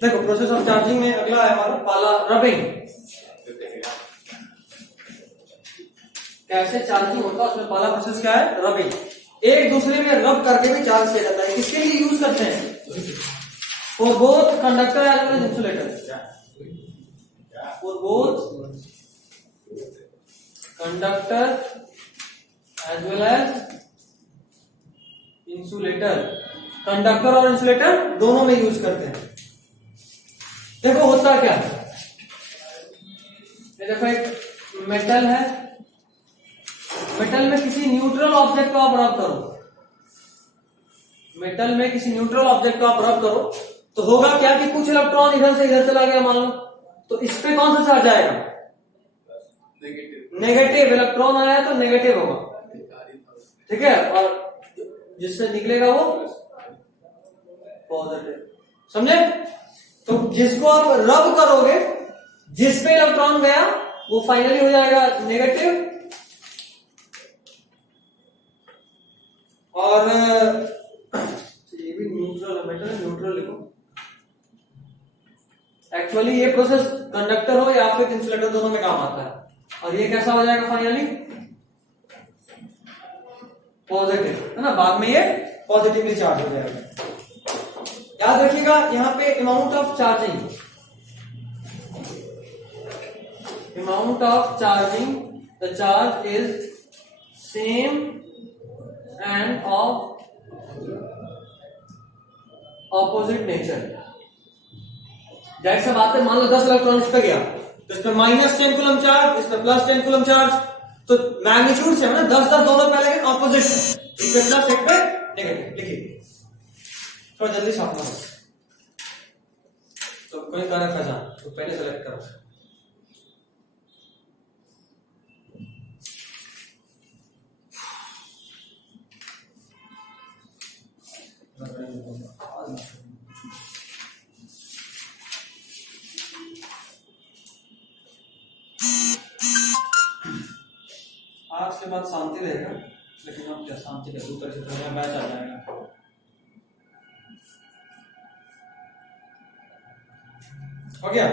देखो process of charging में अगला है हमारा पहला रबिंग। कैसे चार्जिंग होता है उसमें पहला प्रोसेस क्या है, रबिंग। एक दूसरे में रब करके भी चार्ज किया जाता है। किसके लिए यूज करते हैं? For both conductor as well as insulator. For both conductor as well as insulator. Conductor और इंसुलेटर दोनों में यूज करते हैं। देखो होता क्या है, ये देखो एक मेटल है, मेटल में किसी न्यूट्रल ऑब्जेक्ट को आप रब करो, मेटल में किसी न्यूट्रल ऑब्जेक्ट को आप रब करो तो होगा क्या कि कुछ इलेक्ट्रॉन इधर से इधर चला गया मान लो, तो इस पे कौन सा चार्ज आएगा? नेगेटिव। इलेक्ट्रॉन आया तो नेगेटिव होगा, ठीक है, और जिससे निकलेगा वो पॉजिटिव। समझे? तो जिसको आप रब करोगे, जिस पे इलेक्ट्रॉन गया वो फाइनली हो जाएगा नेगेटिव, और ये भी न्यूट्रल है, मेटल न्यूट्रल लिखो। एक्चुअली ये प्रोसेस कंडक्टर हो या फिर इंसुलेटर दोनों में काम आता है। और ये कैसा हो जाएगा फाइनली? पॉजिटिव, है ना। बाद में ये पॉजिटिवली चार्ज हो जाएगा। याद रखिएगा यहां पे amount of charging, the charge is same end of opposite nature. जाहिर सा बात है, मान लो 10 इलेक्ट्रॉन इस पे गया तो इस पे -10 कूलम चार्ज, इस पे +10 कूलम चार्ज, तो मैग्नीट्यूड से है ना 10-10 दोनों पे, लेकिन ऑपोजिट, एक पे प्लस एक पे नेगेटिव। लिखिए थोड़ा जल्दी छापना है, तो कोई कारण फैजान तो पहले सेलेक्ट करो। आज के बाद शांति रहेगा, लेकिन अब क्या शांति का दूसरे से थोड़ा मैच आ जाएगा। हो गया?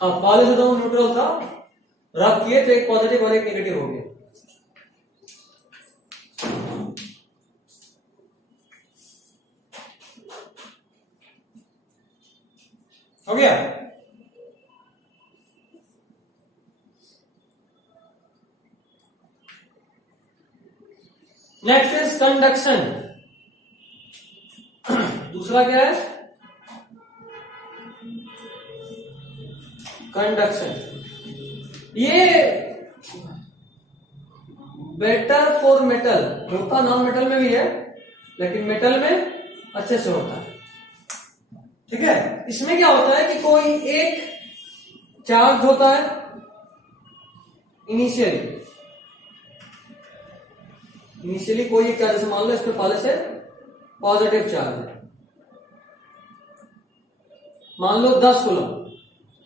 हाँ, पहले से दोनों न्यूट्रल था, रब किए तो एक पॉजिटिव और एक नेगेटिव हो गया। हो गया? Next is conduction. दूसरा क्या है? कंडक्शन। ये बेटर फॉर मेटल होता, नॉन मेटल में भी है, लेकिन मेटल में अच्छे से होता है, ठीक है। इसमें क्या होता है कि कोई एक चार्ज होता है इनिशियली कोई एक चार्ज, मान लो इसमें पहले से पॉजिटिव चार्ज है, मान लो 10 कूलम,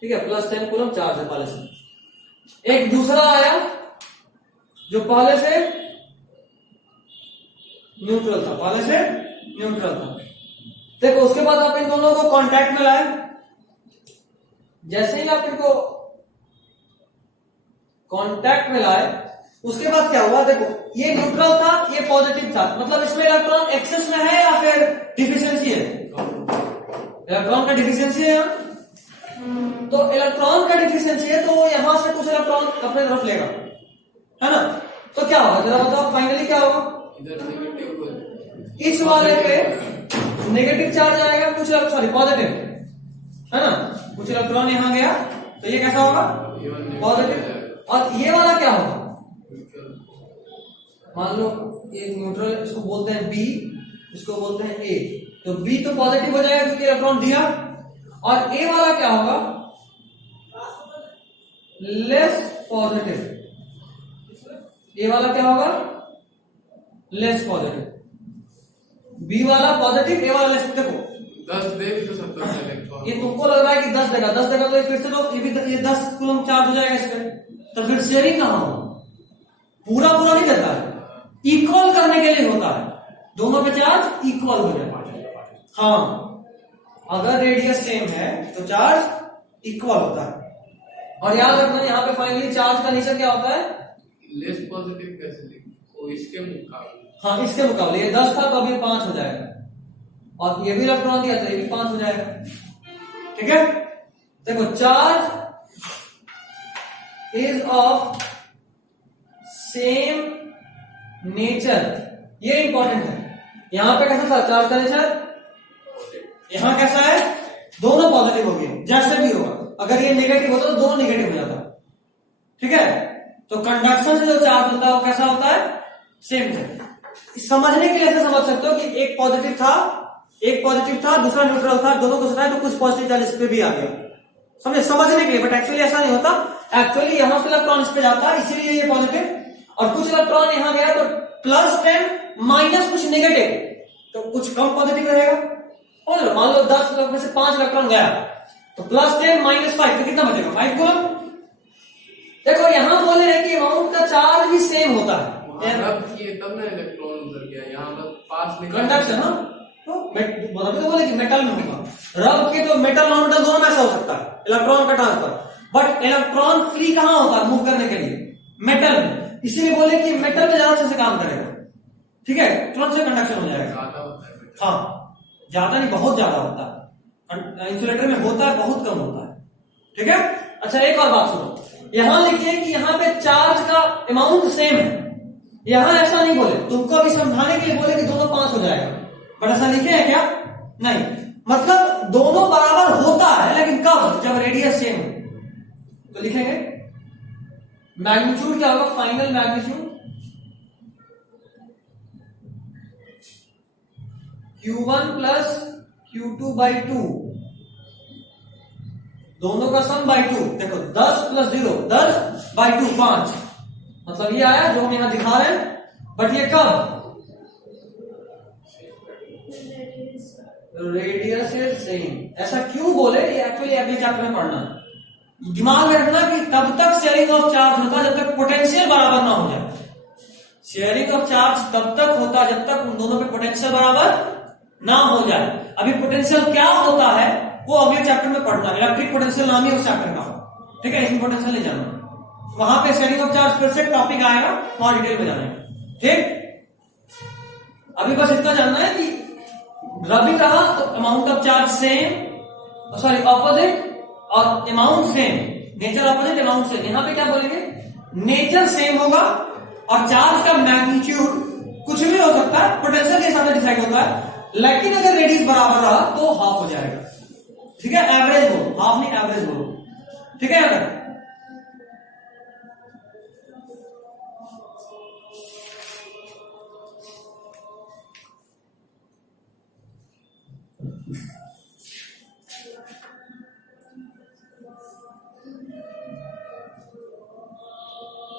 ठीक है, +10 कूलम चार्ज है पहले से। एक दूसरा आया जो पहले से न्यूट्रल था, देखो उसके बाद आप इन दोनों को कांटेक्ट में लाए। जैसे ही आप इनको कांटेक्ट में लाए, उसके बाद क्या हुआ? देखो ये न्यूट्रल था, ये पॉजिटिव था, मतलब इसमें इलेक्ट्रॉन एक्सेस में है या फिर डिफिशियंसी है? इलेक्ट्रॉन का डिफिशियंसी है यहाँ। तो इलेक्ट्रॉन का डिफिशियंसी है तो वो यहां से कुछ इलेक्ट्रॉन अपने तरफ लेगा, है ना। तो क्या होगा जरा बताओ, फाइनली क्या होगा? इस वाले पे नेगेटिव चार्ज आएगा, कुछ सॉरी पॉजिटिव, है ना, कुछ इलेक्ट्रॉन यहां गया तो ये कैसा होगा? पॉजिटिव। और ये वाला क्या होगा? मान लो ये न्यूट्रल, इसको बोलते हैं बी, इसको बोलते हैं ए, तो बी तो पॉजिटिव हो जाएगा क्योंकि इलेक्ट्रॉन दिया, और ए वाला क्या होगा? Less positive. ए वाला क्या होगा? Less positive. बी वाला पॉजिटिव, ए वाला लेस। देखो 10 दे भी तो सकता है इलेक्ट्रॉन। ये तुमको लग रहा है कि 10 देगा, 10 देगा तो ये फिर से तो ये 10 कूलम चार्ज हो जाएगा इस पे, तो फिर शेयरिंग कहाँ हो? पूरा पूरा नहीं देता है, इक्वल करने के लिए होता है, दोनों पे चार्ज इक्वल हो जाए। हाँ, अगर रेडियस सेम है तो चार्ज इक्वल होता है। और याद रखना यहाँ पे फाइनली चार्ज का नेचर क्या होता है? लेस पॉजिटिव कैसे लिखें? वो इसके मुकाबले। हाँ, इसके मुकाबले ये 10 था तो अभी 5 हो जाएगा, और ये भी इलेक्ट्रॉन दिया तो ये भी 5 हो जाएगा। ठीक है, देखो charge is of same nature, ये इंपॉर्टेंट है। यहां पे कैसा था चार्ज का नेचर? यहां कैसा है? दोनों पॉजिटिव हो गए, जैसे भी होगा। अगर ये नेगेटिव होता तो दोनों नेगेटिव हो जाता। ठीक है, तो कंडक्शन से जो चार्ज होता है वो कैसा होता है? सेम है। समझने के लिए ऐसे समझ सकते हो कि एक पॉजिटिव था दूसरा न्यूट्रल था, दोनों को सटाए तो कुछ पॉजिटिव चार्ज इस पे भी आ गया, समझे? समझने के लिए, बट एक्चुअली ऐसा नहीं होता। एक्चुअली यहां से इलेक्ट्रॉन इस पे जाता है, इसीलिए ये पॉजिटिव, और कुछ इलेक्ट्रॉन यहां गया तो +10 माइनस कुछ नेगेटिव, तो कुछ कम पॉजिटिव रहेगा। और मान लो 10 में से 5 इलेक्ट्रॉन गया तो +10 -5 तो कितना बचेगा? 5 कूलम। देखो यहां बोले हैं कि अमाउंट का चार्ज भी सेम होता है, रब किए तब ना इलेक्ट्रॉन उधर गया, यहाँ बस पास निकल कंडक्शन। हाँ, तो बोले कि मेटल में होगा, रब के तो मेटल नॉन मेटल दोनों में ऐसा हो सकता है इलेक्ट्रॉन का ट्रांसफर, बट इलेक्ट्रॉन फ्री कहां होता है मूव करने के लिए? मेटल में। इसीलिए बोले कि मेटल में ज्यादा अच्छे से काम करेगा। ठीक है, तुरंत से कंडक्शन हो जाएगा। ज्यादा होता है। हाँ, ज्यादा नहीं, बहुत ज्यादा होता है। इंसुलेटर में होता है, बहुत कम होता है। ठीक है, अच्छा एक और बात सुनो, यहां लिखिए कि यहां पे चार्ज का अमाउंट सेम है। यहां ऐसा नहीं बोले, तुमको अभी समझाने के लिए बोले कि दोनों 5 हो जाएगा, बट ऐसा लिखे है क्या? नहीं, मतलब दोनों बराबर होता है, लेकिन कब? जब रेडियस सेम हो। तो लिखेंगे मैग्नीट्यूड क्या होगा? Final magnitude Q1 plus Q2/2, दोनों का सम बाई 2। देखो 10 + 0 10/2 5, मतलब ये आया जो हम यहां दिखा रहे हैं, बट ये कब? Radius is same. ऐसा क्यों बोले? ये एक्चुअली अगले चैप्टर में पढ़ना है। दिमाग में रखना कि तब तक शेयरिंग ऑफ चार्ज होता है जब तक पोटेंशियल बराबर ना हो जाए। शेयरिंग ऑफ चार्ज तब तक होता है जब तक उन दोनों पे पोटेंशियल बराबर ना हो जाए। अभी पोटेंशियल क्या होता है वो अगले चैप्टर में पढ़ना है, इलेक्ट्रिक पोटेंशियल नाम है उस चैप्टर का। ठीक है, इसमें पोटेंशियल नहीं जानना, वहां पे शेयरिंग ऑफ चार्ज फिर से टॉपिक आएगा, वहां डिटेल में जाना है। ठीक, अभी बस इतना जानना है कि रबिंग रहा तो amount of charge same, sorry opposite, और amount same, nature opposite amount same. यहां पे क्या बोलेंगे? नेचर सेम होगा और चार्ज का मैग्नीट्यूड कुछ भी हो सकता है, पोटेंशियल के हिसाब से डिसाइड होता है, लेकिन अगर रेडियस बराबर रहा तो हाफ हो जाएगा। ठीक है, एवरेज बोलो, हाफ नहीं एवरेज बोलो। ठीक है, अगर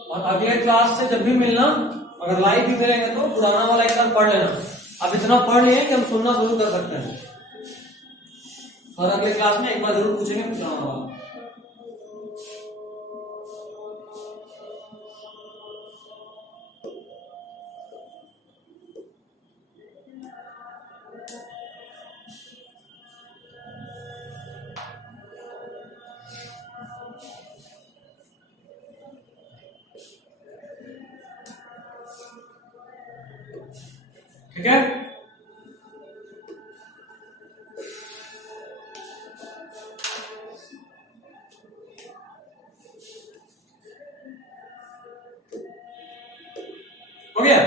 और अगले क्लास से जब भी मिलना, अगर लाइव भी मिलेंगे तो पुराना वाला एक बार पढ़ लेना। अब इतना पढ़ लिए कि हम सुनना शुरू कर सकते हैं, और अगले क्लास में एक बार जरूर पूछेंगे पुराना वाला। ठीक है, हो गया।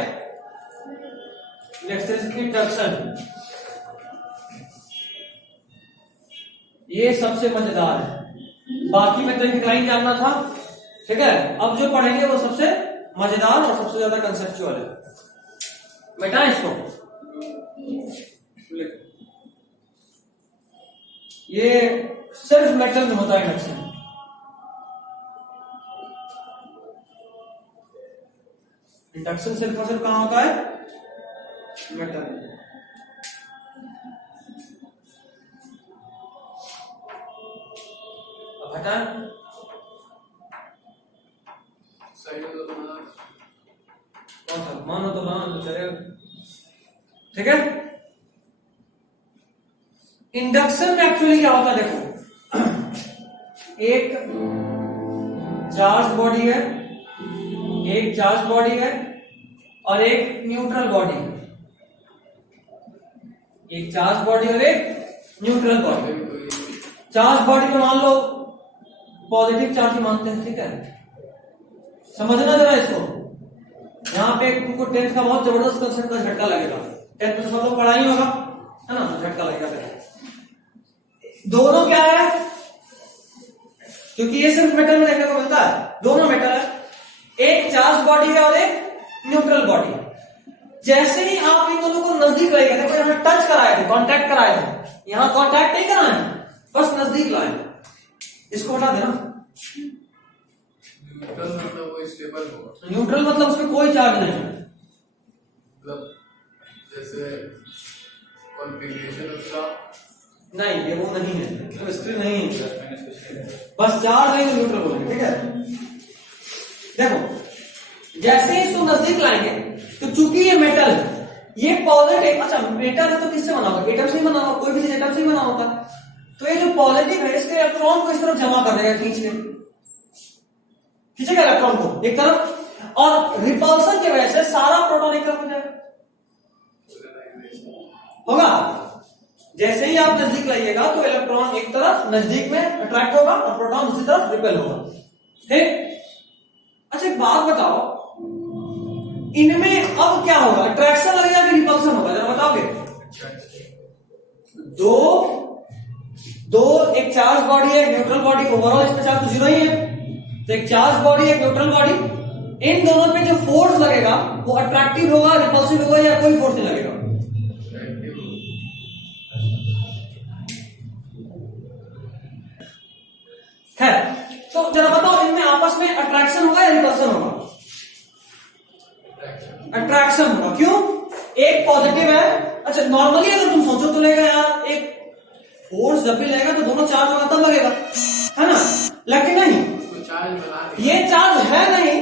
Next is induction. ये सबसे मजेदार है, बाकी में तो इंक्लाइन जानना था। ठीक है, अब जो पढ़ेंगे वो सबसे मजेदार और सबसे ज्यादा कंसेप्चुअल है। बेटा इसको ये सिर्फ मेटल में होता है इंडक्शन। इंडक्शन सिर्फ और सिर्फ कहां होता है? मेटल। सही हो तो बना। कौन सा मानो तो मान चलेगा, ठीक है। इंडक्शन में एक्चुअली क्या होता है, देखो एक चार्ज बॉडी है, एक चार्ज बॉडी है और एक न्यूट्रल बॉडी है, एक चार्ज बॉडी और एक न्यूट्रल बॉडी। चार्ज बॉडी में मान लो पॉजिटिव चार्ज ही मानते हैं, ठीक है। समझना जरा इसको, यहाँ पे तुमको टेंथ का बहुत जबरदस्त कंसेप्ट का झटका लगेगा, टेंथ में सब लोग पढ़ाई होगा, है ना, झटका लगेगा फिर। दोनों क्या है, क्योंकि ये सिर्फ मेटल में देखने को मिलता है, दोनों मेटल है, एक चार्ज बॉडी है और एक न्यूट्रल बॉडी। जैसे ही आप इन दोनों को नजदीक लाएंगे, देखो यहाँ टच कराए थे, कांटेक्ट कराए थे, यहाँ कांटेक्ट नहीं कराए, बस नजदीक लाए, इसको हटा देना। न्यूट्रल मतलब वो स्टेबल होगा, न्यूट्रल मतलब उसमें कोई चार्ज नहीं है, मतलब जैसे कॉन्फ़िगरेशन उसका नहीं, ये वो नहीं है, केमिस्ट्री नहीं है, बस चार्ज नहीं तो न्यूट्रल बोलेंगे, ठीक है। देखो जैसे ही इसको नजदीक लाएंगे तो चूंकि ये मेटल है, ये पॉजिटिव, अच्छा मेटल है तो किससे बना होगा, एटम से ही बना होगा, कोई भी चीज एटम से ही बना होता है, तो ये जो पॉजिटिव है इसके इलेक्ट्रॉन को इस तरफ जमा कर देगा, खींचेगा इलेक्ट्रॉन को एक तरफ, और रिपल्सन की वजह से सारा प्रोटॉन एक तरफ हो जाएगा, होगा। जैसे ही आप नजदीक लाइएगा तो इलेक्ट्रॉन एक तरफ नजदीक में अट्रैक्ट होगा और प्रोटॉन दूसरी तरफ रिपेल होगा, ठीक। अच्छा एक बात बताओ, इनमें अब क्या होगा, अट्रैक्शन लगेगा कि रिपल्सन होगा, जरा बताओगे। दो एक चार्ज बॉडी है, एक न्यूट्रल बॉडी, ओवरऑल इसमें चार्ज तो जीरो ही है, तो एक चार्ज बॉडी एक न्यूट्रल बॉडी, इन दोनों पे जो फोर्स लगेगा वो अट्रैक्टिव होगा, रिपल्सिव होगा, या कोई फोर्स नहीं लगेगा। है तो जरा बताओ इनमें आपस में अट्रैक्शन होगा या रिपल्सन होगा, अट्रैक्शन होगा, क्यों, एक पॉजिटिव है। अच्छा नॉर्मली अगर तुम सोचो तो लगेगा यार एक फोर्स जब भी लगेगा तो दोनों चार्ज होगा तब लगेगा, है ना, लेकिन नहीं, ये चार्ज है नहीं,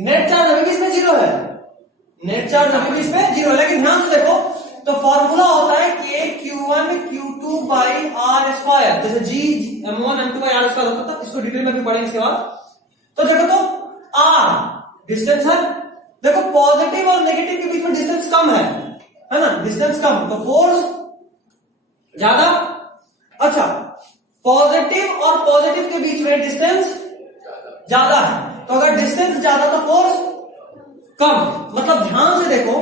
नेट चार्ज अभी भी इसमें जीरो है, नेट चार्ज अभी भी इसमें जीरो है, लेकिन ध्यान से देखो तो फॉर्मूला होता है कि Q1 Q2 by R square, जैसे G M1 M2 by R square होता था, इसको डिटेल में भी पढ़ेंगे इसके बाद। तो देखो तो R डिस्टेंस है, देखो पॉजिटिव और नेगेटिव के बीच में डिस्टेंस कम है ना, डिस्टेंस कम तो फोर्स ज्यादा। अच्छा पॉजिटिव और पॉजिटिव के बीच में डिस्टेंस ज्यादा है, तो अगर डिस्टेंस ज्यादा तो फोर्स कम, मतलब ध्यान से देखो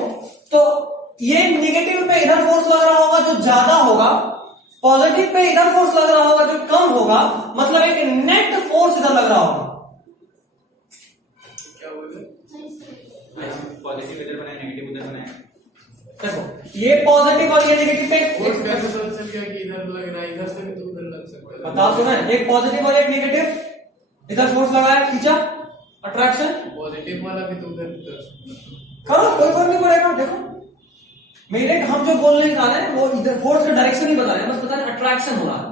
तो ये नेगेटिव पे इधर फोर्स लग रहा होगा जो ज्यादा होगा, पॉजिटिव पे इधर फोर्स लग रहा होगा जो कम होगा, मतलब एक नेट फोर्स इधर लग रहा होगा। क्या बोले, पॉजिटिव इधर बनाए, नेगेटिव उधर बनाए, देखो ये पॉजिटिव और ये नेगेटिव पे फोर्स कैसे पता चल गया कि इधर लग रहा है, इधर से भी तो उधर लग सकता है, बता सुना, एक पॉजिटिव और एक नेगेटिव, इधर फोर्स लगाया, खींचा, अट्रैक्शन, पॉजिटिव वाला भी तो उधर करो कोई फर्क नहीं पड़ेगा। देखो मेरे हम जो बोलने जा रहे हैं वो इधर फोर्स का डायरेक्शन ही बता रहे हैं, बस बता रहे हैं अट्रैक्शन हो रहा है,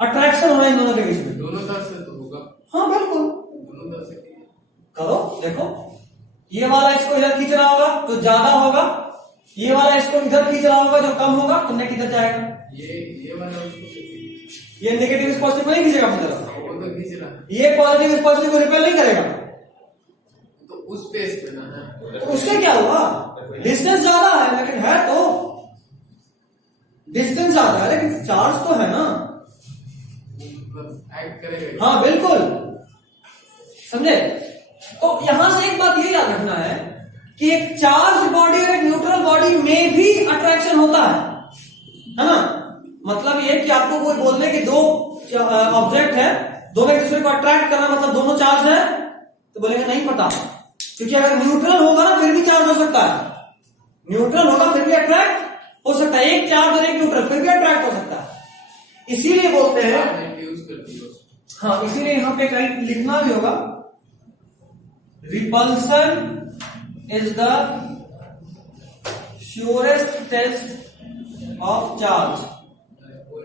अट्रैक्शन हो रहा है इन दोनों के बीच में, दोनों तरफ से तो होगा, हाँ बिल्कुल, दोनों तरफ से करो देखो, ये वाला इसको इधर खींच रहा होगा तो ज्यादा होगा, ये वाला इसको इधर खींच रहा होगा जो कम होगा, तो नेट इधर जाएगा, ये वाला ये नेगेटिव इस पॉजिटिव को नहीं खींचेगा अपनी तरफ, वो तो खींच रहा है, ये पॉजिटिव इस पॉजिटिव को रिपेल नहीं करेगा, तो उस पेस पे ना है, तो उससे क्या हुआ, डिस्टेंस ज्यादा है लेकिन है तो डिस्टेंस ज्यादा है लेकिन चार्ज तो है ना, मतलब एक्ट करेगा, हाँ बिल्कुल, समझे। तो यहां से एक बात ये याद रखना है कि एक चार्ज बॉडी और एक न्यूट्रल बॉडी में भी अट्रैक्शन होता है ना, मतलब ये कि आपको कोई बोल दे कि दो ऑब्जेक्ट है, दोनों एक दूसरे को अट्रैक्ट करना मतलब दोनों चार्ज है, तो बोलेंगे नहीं पता, क्योंकि अगर न्यूट्रल होगा ना फिर भी चार्ज हो सकता है, न्यूट्रल होगा फिर भी अट्रैक्ट हो सकता है, एक चार्ज और एक न्यूट्रल फिर भी अट्रैक्ट हो सकता है, इसीलिए बोलते हैं, हाँ इसीलिए यहां पे कहीं लिखना भी होगा, repulsion is the surest test of charge.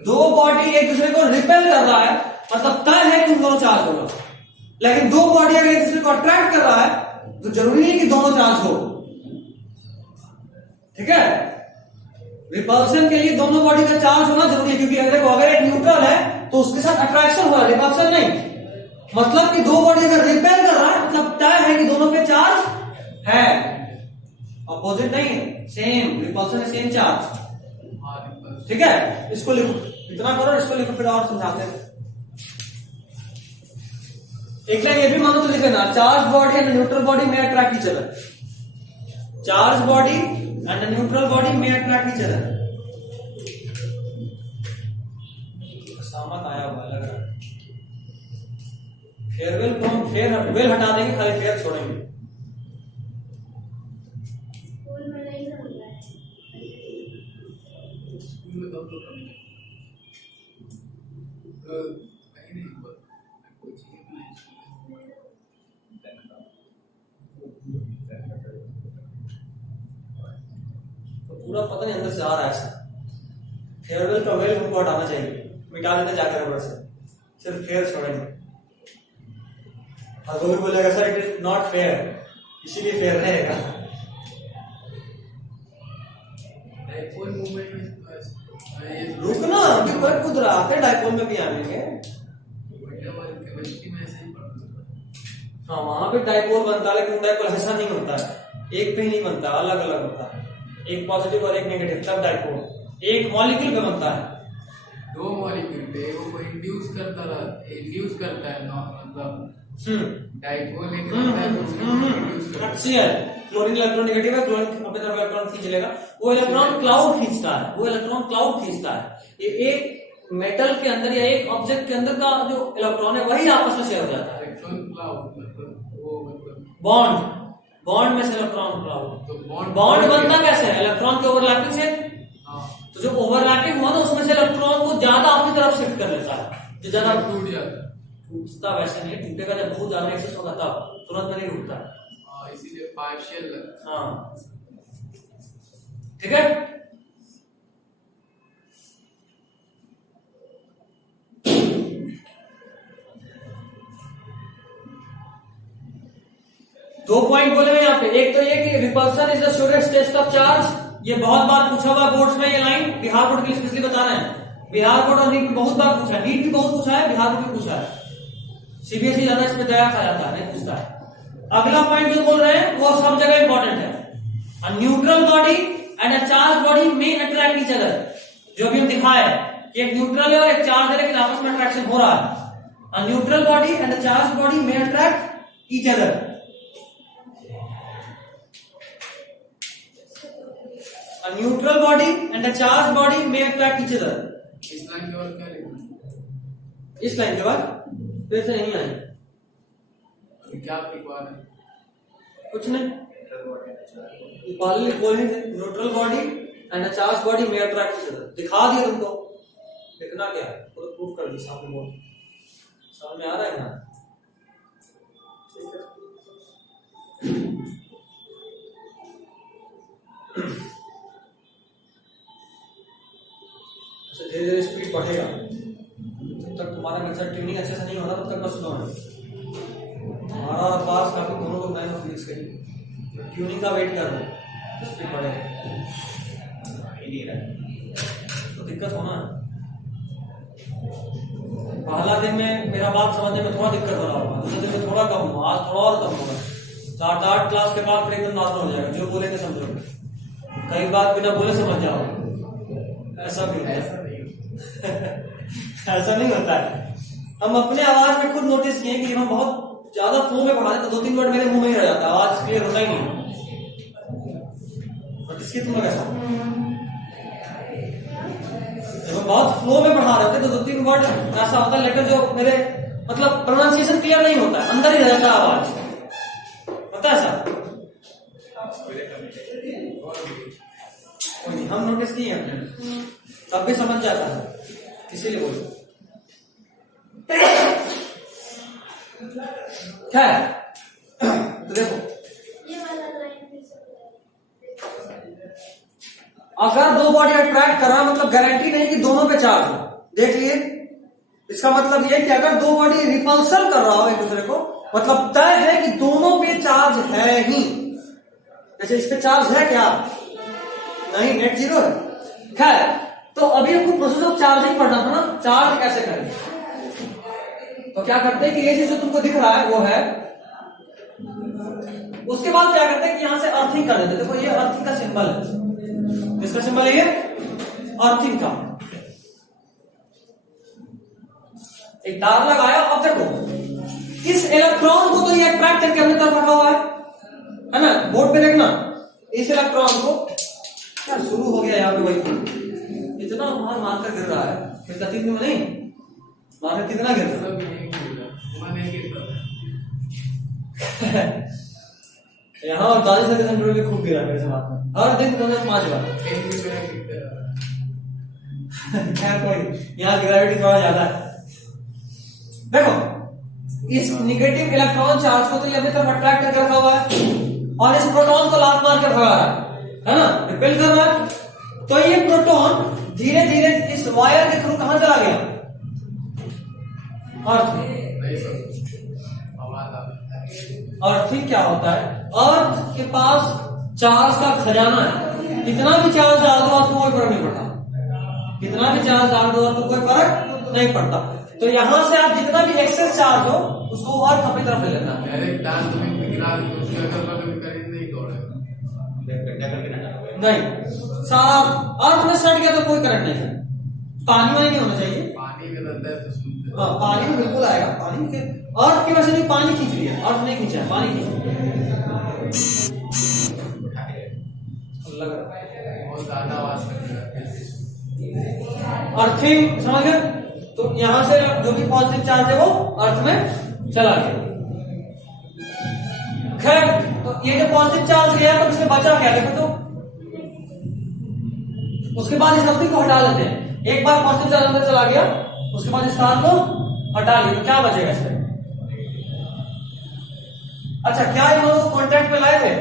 दो बॉडी एक दूसरे को रिपेल कर रहा है मतलब तय है कि उन दोनों चार्ज होगा, लेकिन दो बॉडी अगर एक दूसरे को अट्रैक्ट कर रहा है तो जरूरी नहीं कि दोनों चार्ज हो, ठीक है। रिपल्सन के लिए दोनों बॉडी का चार्ज होना जरूरी है, क्योंकि देखो अगर एक न्यूट्रल है तो उसके साथ अट्रैक्शन हो रहा है, रिपल्सन नहीं। मतलब कि दो बॉडी अगर रिपेल कर रहा है मतलब तय है कि दोनों पे चार्ज है, अपोजिट नहीं है, सेम रिपल्सन है, सेम चार्ज, ठीक है। इसको लिखो, इतना करो, इसको लिखो, फिर और समझाते हैं। एक लाइन ये भी मानो तो लिख लेना, charge body and neutral body में attract each other, charge body and neutral body में अट्रैक्ट ईच अदर। सामत आया हुआ लग रहा है, फेयरवेल को हम फेयरवेल हटा देंगे, खाली फेयर छोड़ेंगे। पूरा पता नहीं अंदर से आ रहा है ऐसा, फेयरवेल का वेल हमको हटाना चाहिए, मिटा देते जाकर रबर से, सिर्फ फेयर छोड़ेंगे। और वो भी बोलेगा sir it is not fair, इसीलिए फेयर रहेगा। रुकना, अभी पर कूद रहा है, डायपोल में भी आएंगे। हाँ वहां पे डायपोल बनता है, लेकिन डायपोल ऐसा नहीं होता है, एक पे ही नहीं बनता, अलग अलग होता है, एक पॉजिटिव और एक नेगेटिव, तब डायपोल एक मॉलिक्यूल पे बनता है। दो मॉलिक्यूल पे वो इंड्यूस करता है मतलब डायपोल एक करता है, दूसरा अच्छी है, क्लोरीन इलेक्ट्रॉन नेगेटिव है, क्लोरीन अपने तरफ इलेक्ट्रॉन खींच लेगा, वो इलेक्ट्रॉन क्लाउड खींचता है, वो इलेक्ट्रॉन क्लाउड खींचता है। ये एक मेटल के अंदर या एक ऑब्जेक्ट के अंदर का जो इलेक्ट्रॉन है वही आपस में शेयर हो जाता है। इलेक्ट्रॉन क्लाउड मतलब वो बॉन्ड में से इलेक्ट्रॉन क्लाउड, तो बॉन्ड बनता कैसे है, इलेक्ट्रॉन के ओवरलैपिंग से। तो जो ओवरलैपिंग हुआ ना उसमें से इलेक्ट्रॉन को ज्यादा अपनी तरफ शिफ्ट कर लेता है, जो ज्यादा टूट जाता है। टूटता वैसे नहीं, टूटेगा जब बहुत ज्यादा एक्सेस होगा तब, तुरंत में नहीं टूटता है। इसीलिए पार्शियल। हाँ ठीक है। दो पॉइंट बोले हैं यहाँ पे, एक तो ये कि repulsion is the surest test of charge, ये बहुत बार पूछा हुआ बोर्ड्स में, ये लाइन बिहार बोर्ड के लिए स्पेशली बता रहे हैं। बिहार बोर्ड और नीट बहुत बार पूछा है, नीट भी बहुत पूछा है, बिहार बोर्ड भी पूछा है, सीबीएसई ज्यादा इसमें दया खा जाता है, नहीं पूछता है। अगला पॉइंट जो बोल रहे हैं वो सब जगह इंपॉर्टेंट है, a neutral body and a charge body में अट्रैक्ट ईच अदर। जो भी हम दिखाए कि एक न्यूट्रल है और एक चार्ज है, लेकिन आपस में अट्रैक्शन हो रहा है। A neutral body and a charge body में attract each other. A neutral body and a charged body may attract each other. इस लाइन के बाद क्या लिखना? इस लाइन के बाद फिर से नहीं आए, अभी क्या लिखवा रहे हैं? कुछ नहीं, neutral body and a charge body में अट्रैक्ट ईच अदर दिखा दिया तुमको, लिखना क्या है पूरा प्रूफ कर दी सामने, बोल समझ में आ रहा है ना? ठीक है। धीरे धीरे स्पीड बढ़ेगा, जब तक तुम्हारा कंसेप्ट ट्यूनिंग अच्छे से नहीं होना तब तक बस सुनो है। हमारा और पास काफी दोनों लोग नए हो फिजिक्स के लिए, ट्यूनिंग का वेट कर रहे हैं, तो स्पीड बढ़ेगा ही नहीं रहा तो दिक्कत होना है। पहला दिन में मेरा बात समझने में थोड़ा दिक्कत हो रहा होगा, दूसरे दिन में थोड़ा कम हुआ, आज थोड़ा और कम होगा, 7-8 क्लास के बाद फिर एकदम नॉर्मल हो जाएगा, जो बोलेंगे समझोगे, कई बात बिना बोले समझ जाओगे। ऐसा भी होता है ऐसा नहीं होता है। हम अपने आवाज में खुद नोटिस किए कि हम बहुत ज्यादा फ्लो में पढ़ा देते, 2-3 वर्ड मेरे मुंह में ही रह जाता, आवाज क्लियर होता ही नहीं। नोटिस किए तुम लोग ऐसा, जब हम बहुत फ्लो में पढ़ा रहे थे तो 2-3 वर्ड ऐसा होता है, लेकिन जो मेरे मतलब प्रोनाउंसिएशन क्लियर नहीं होता है, अंदर ही रह जाता है आवाज, पता है ऐसा? हम नोटिस किए अपने, तब भी समझ जाता है, इसीलिए बोलो। क्या है तो देखो, अगर दो बॉडी अट्रैक्ट कर रहा मतलब गारंटी नहीं कि दोनों पे चार्ज हो। देख लिए इसका मतलब ये कि अगर दो बॉडी रिपल्सन कर रहा हो एक दूसरे को, मतलब तय है कि दोनों पे चार्ज है ही। जैसे इस पे चार्ज है क्या? नहीं, नेट जीरो है। खैर, तो अभी हमको प्रोसेस ऑफ चार्जिंग पढ़ना था ना, चार्ज कैसे करें। तो क्या करते हैं कि ये चीज जो तुमको दिख रहा है वो है, उसके बाद क्या करते हैं कि यहां से अर्थिंग कर देते हैं। देखो ये अर्थिंग का सिंबल है, इसका सिंबल है ये अर्थिंग का। एक तार लगाया, अब देखो इस इलेक्ट्रॉन को तो ये अट्रैक्ट करके अपनी तरफ रखा हुआ है ना। बोर्ड पे देखना, इस इलेक्ट्रॉन को क्या शुरू हो गया यहाँ पे, वही इतना मार मार कर गिर रहा है, फिर कतीत में नहीं मार कितना गिर रहा है। यहाँ 48 सेकंड में खूब गिरा मेरे से बात में, हर दिन 5 बार। खैर कोई, यहाँ ग्रेविटी थोड़ा ज्यादा है। देखो इस निगेटिव इलेक्ट्रॉन चार्ज को तो ये अपनी तरफ अट्रैक्ट करके रखा हुआ है, और इस प्रोटॉन को लात मार कर भगा रहा है ना, रिपेल कर रहा है। तो ये प्रोटॉन धीरे धीरे इस वायर के थ्रू कहां चला गया? अर्थ में। अर्थिंग क्या होता है? अर्थ के पास चार्ज का खजाना है, कितना भी चार्ज डाल दो आपको कोई फर्क नहीं पड़ता, कितना भी चार्ज डाल दो आपको कोई फर्क नहीं पड़ता। तो यहां से आप जितना भी एक्सेस चार्ज हो उसको अर्थ अपनी तरफ ले लेना। नहीं, सारा अर्थ में सट गया तो कोई करंट नहीं है, पानी वाली नहीं होना चाहिए। पानी में रहता है तो सुनते हैं। हाँ, पानी में बिल्कुल आएगा, पानी के अर्थ की वजह से नहीं, पानी खींच लिया, अर्थ नहीं खींचा, पानी खींच लिया। बहुत ज्यादा आवाज अर्थिंग समझ गए? तो यहां से जो भी पॉजिटिव चार्ज है वो अर्थ में चला गया। खैर, तो ये जो पॉजिटिव चार्ज गया तो इसमें बचा क्या? देखो तो उसके बाद इस अर्थिंग को हटा लेते हैं। एक बार पॉजिटिव चार्ज अंदर चला गया, उसके बाद इस तार को हटा लिया, तो क्या बचेगा इसमें? अच्छा, क्या इन दोनों को कांटेक्ट में लाए थे?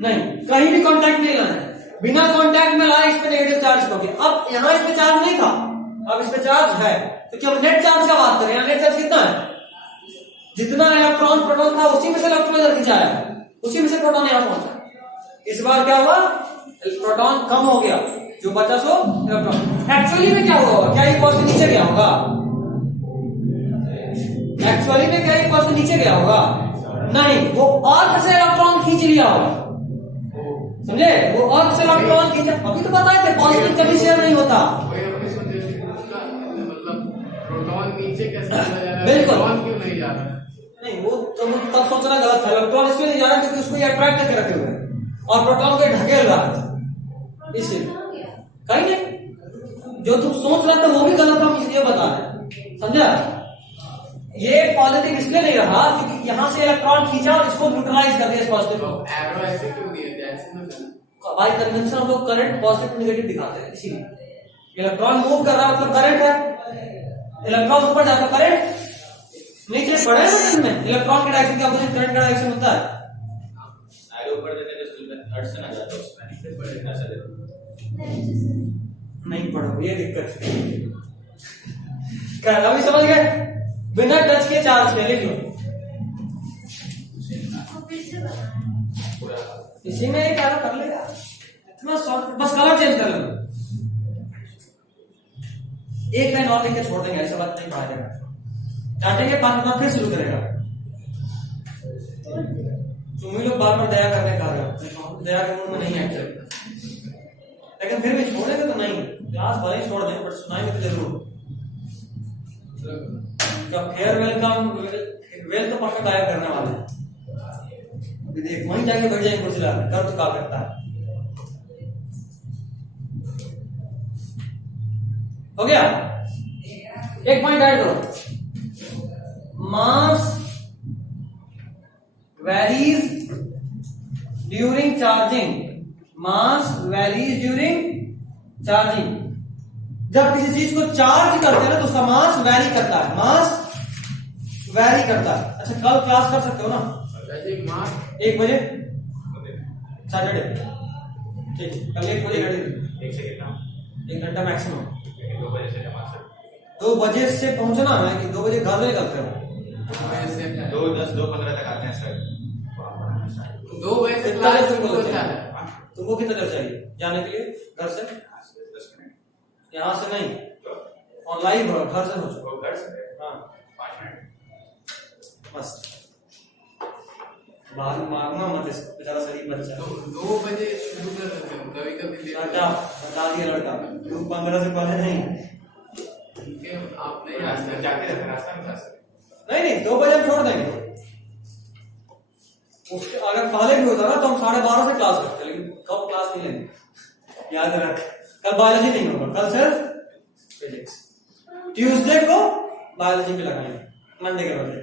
नहीं, कहीं भी कांटेक्ट नहीं लाए, बिना कांटेक्ट में लाए इस पे नेगेटिव चार्ज हो गया। अब यहां इस पे चार्ज नहीं था, अब इस पे चार्ज है, तो क्या नेट चार्ज का बात करें? यहाँ नेट चार्ज कितना है? जितना इलेक्ट्रॉन प्रोटॉन था उसी में से इलेक्ट्रॉन इधर खिंचाया, उसी में से प्रोटॉन यहां पहुंचा। इस बार क्या हुआ? प्रोटॉन कम हो गया, जो बचा सो इलेक्ट्रॉन। एक्चुअली में क्या हुआ? क्या ये पॉजिटिव नीचे गया होगा? एक्चुअली में क्या ये पॉजिटिव नीचे गया होगा? नहीं, वो अर्थ से इलेक्ट्रॉन खींच लिया होगा, समझे? वो अर्थ से इलेक्ट्रॉन खींचा। अभी तो बताए थे पॉजिटिव कभी शेयर नहीं होता। प्रोटॉन नीचे कैसे चला जा रहा है? बिल्कुल। इलेक्ट्रॉन क्यों नहीं जा रहा है? नहीं, वो तब सोचना गलत था। इलेक्ट्रॉन इसलिए नहीं जा रहा क्योंकि उसको ये अट्रैक्ट करके रखे हुए हैं और प्रोटॉन को ढकेल रहा है, इसलिए। कहीं नहीं, जो तुम सोच रहे थे वो भी गलत, हम इसलिए बता रहे, समझा? ये पॉजिटिव इसलिए नहीं रहा क्योंकि यहां से इलेक्ट्रॉन खींचा और इसको न्यूट्रलाइज कर दिया इस पॉजिटिव को। एरो ऐसे क्यों दिए थे? ऐसे ना बाय कन्वेंशन हम लोग करंट पॉजिटिव नेगेटिव दिखाते हैं, इसीलिए। इलेक्ट्रॉन मूव कर रहा है मतलब करंट है, इलेक्ट्रॉन ऊपर जाता करंट नीचे पड़े में, इलेक्ट्रॉन के डायरेक्शन के अपोजिट करंट का डायरेक्शन होता है। एरो ऊपर देते तो अर्थ से ना जाता, उसमें नीचे पड़े ऐसा देते नहीं पढ़ो, ये दिक्कत है। क्या अभी समझ गए? बिना टच के चार्ज के लिख लो, इसी में क्या कर लेगा, इतना शॉर्ट, बस कलर चेंज कर लो। एक लाइन और लिख के छोड़ देंगे, ऐसा बात नहीं पढ़ा जाएगा, डांटेंगे 5 मिनट फिर शुरू करेगा। तुम ही लोग बार बार दया करने का रहे हो, दया के मूड में नहीं है एक्चुअली, लेकिन फिर भी छोड़ेंगे तो नहीं, क्लास भले ही छोड़ दें बट सुनाएंगे तो जरूर। फेयरवेल का वेल तो पक्का गायब करने वाले हैं, अभी देख वहीं जाके बैठ जाएंगे कुर्सी लाकर, कर तो क्या करता है। हो गया? एक पॉइंट ऐड करो, मास वेरीज ड्यूरिंग चार्जिंग, मास वेरीज ड्यूरिंग चार्जिंग। जब किसी चीज को चार्ज करते हैं ना तो उसका मास वैरी करता है, मास वैरी करता है। अच्छा, कल क्लास कर सकते हो ना? 1 बजे सैटरडे, ठीक, कल 1 बजे रेडी। 1 से कितना? 1 घंटा मैक्सिमम। 2 बजे से 2 बजे से पहुंचना है कि 2 बजे घर निकलते हो? 2:10 2:15 तक आते हैं सर। 2 बजे से कितना क्लास देर शुरू तुमको होता है। तुमको कितना देर चाहिए जाने के लिए घर से? 10 मिनट। यहाँ से नहीं, ऑनलाइन घर से हो। वो घर से हाँ 5 मिनट। मस्त। बाहर मारना मत इसको, बेचारा शरीफ बच्चा है। 2 बजे शुरू कर देते हो, कभी कभी लेट लड़का बता दिया लड़का, 15 से पहले नहीं। ठीक है, आप नहीं आ रास्ते सकते। जाते रहते हैं, रास्ता में जा सकते हैं। नहीं 2 बजे हम छोड़ देंगे। उसके अगर पहले भी होता ना तो हम 12:30 से क्लास रखते, लेकिन कब क्लास नहीं लेंगे, याद रख। कल बायोलॉजी नहीं होगा, कल सिर्फ फिजिक्स। ट्यूसडे को बायोलॉजी में लगाएंगे, मंडे के बदले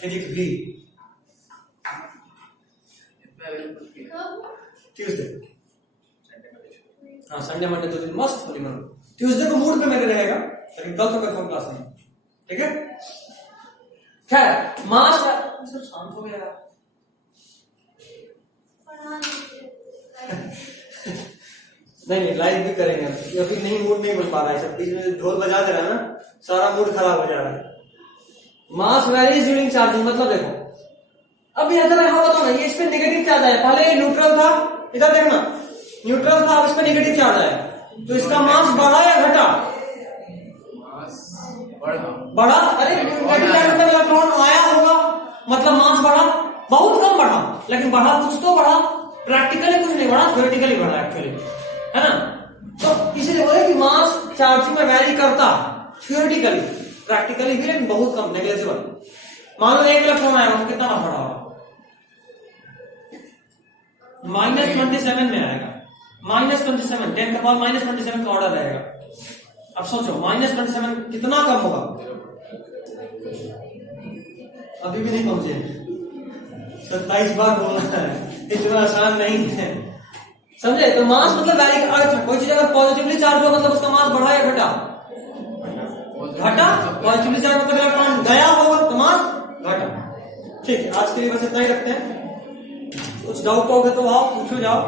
फिजिक्स भी। ट्यूसडे, हाँ संडे मंडे 2 दिन मस्त होली मनो। ट्यूसडे को मूड पे मेरे रहेगा, लेकिन कल तो कंफर्म क्लास नहीं, ठीक है। खैर मास सब शांत हो गया। नहीं लाइव भी करेंगे क्योंकि नहीं मूड नहीं बन पा रहा है, सब बीच में ढोल बजा दे रहा है ना, सारा मूड खराब हो जा रहा है। मास वैरीज ड्यूरिंग चार्जिंग, मतलब देखो अब ये जरा यहाँ बताओ ना, ये इस पे नेगेटिव चार्ज आया, पहले ये न्यूट्रल था, इधर देखना न्यूट्रल था, अब इस पे नेगेटिव चार्ज आया, तो इसका मास बढ़ा या घटा? मास बढ़ा। बढ़ा। अरे नेगेटिव चार्ज मतलब इलेक्ट्रॉन आया होगा, मतलब मास बढ़ा, बहुत कम बढ़ा, लेकिन बढ़ा कुछ तो बढ़ा, प्रैक्टिकली कुछ नहीं बढ़ा, थ्योरेटिकली बढ़ा एक्चुअली, है ना। तो इसीलिए बोले कि मास चार्जिंग में वैरी करता थ्योरेटिकली, प्रैक्टिकली भी लेकिन बहुत कम, नेग्लिजिबल। मान लो 1 इलेक्ट्रॉन आया, तो कितना मास बढ़ा होगा? -27 में आएगा, -27, 10 का पावर -27 का ऑर्डर रहेगा। अब सोचो -27 कितना कम होगा? अभी भी नहीं पहुंचे, 27 बार बोलना है, इतना आसान नहीं है, समझे। तो मास मतलब वैरी, अच्छा कोई चीज अगर पॉजिटिवली चार्ज हो मतलब उसका मास बढ़ा या घटा? घटा। पॉजिटिवली चार्ज मतलब इलेक्ट्रॉन गया होगा तो मास घटा। ठीक है, आज के लिए बस इतना ही रखते हैं। कुछ डाउट हो गया तो आओ पूछो, जाओ।